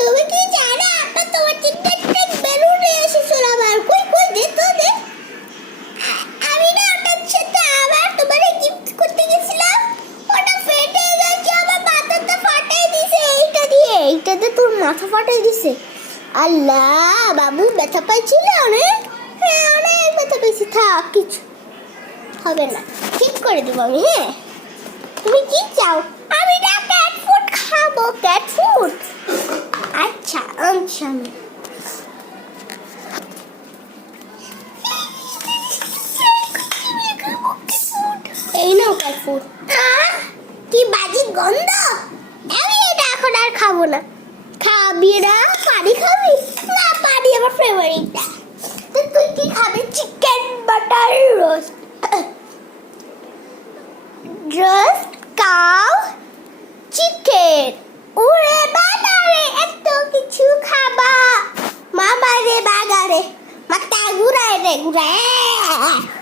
তুমি কি জানো আপা তোমার জন্য একটা বেলুন নিয়ে এসেছিল আমার কই কই দে তো দে আমি না ওটার সাথে আবার তোমার গিফট করতে গেছিলাম ওটা ফেটে গেছে আমার মাথাটা ফাটিয়ে দিছে এইটাতে তোর মাথা ফাটিয়ে দিছে আল্লাহ বাবু ব্যথা পাইছিল অনেক হ্যাঁ অনেক ব্যথা পেয়েছি থাক কিছু হবে না ঠিক করে দেবো আমি হ্যাঁ তুমি কি চাও আমি না ক্যাট ফুড খাবো ক্যাট ফুড আচ্ছা আচ্ছা এই নাও ক্যাট ফুড কি বাজে গন্ধ আমি এটা এখন আর খাবো না খাবি না পানি খাবি না পানি আমার ফেভারিট না তো তুই কি খাবি chicken butter roast roast cow chicken ওরে বাবারে এত কিছু খাবা মামা রে বাগারে মাথা ঘুরায় রে ঘুরায়